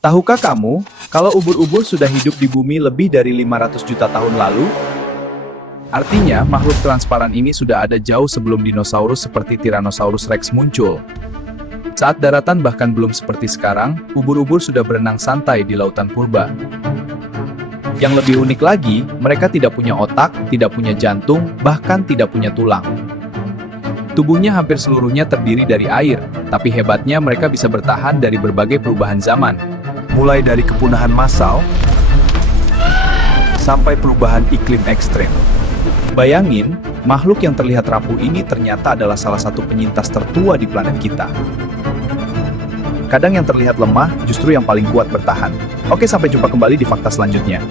Tahukah kamu, kalau ubur-ubur sudah hidup di bumi lebih dari 500 juta tahun lalu? Artinya, makhluk transparan ini sudah ada jauh sebelum dinosaurus seperti Tyrannosaurus Rex muncul. Saat daratan bahkan belum seperti sekarang, ubur-ubur sudah berenang santai di lautan purba. Yang lebih unik lagi, mereka tidak punya otak, tidak punya jantung, bahkan tidak punya tulang. Tubuhnya hampir seluruhnya terdiri dari air, tapi hebatnya mereka bisa bertahan dari berbagai perubahan zaman. Mulai dari kepunahan massal, sampai perubahan iklim ekstrem. Bayangin, makhluk yang terlihat rapuh ini ternyata adalah salah satu penyintas tertua di planet kita. Kadang yang terlihat lemah, justru yang paling kuat bertahan. Oke, sampai jumpa kembali di fakta selanjutnya.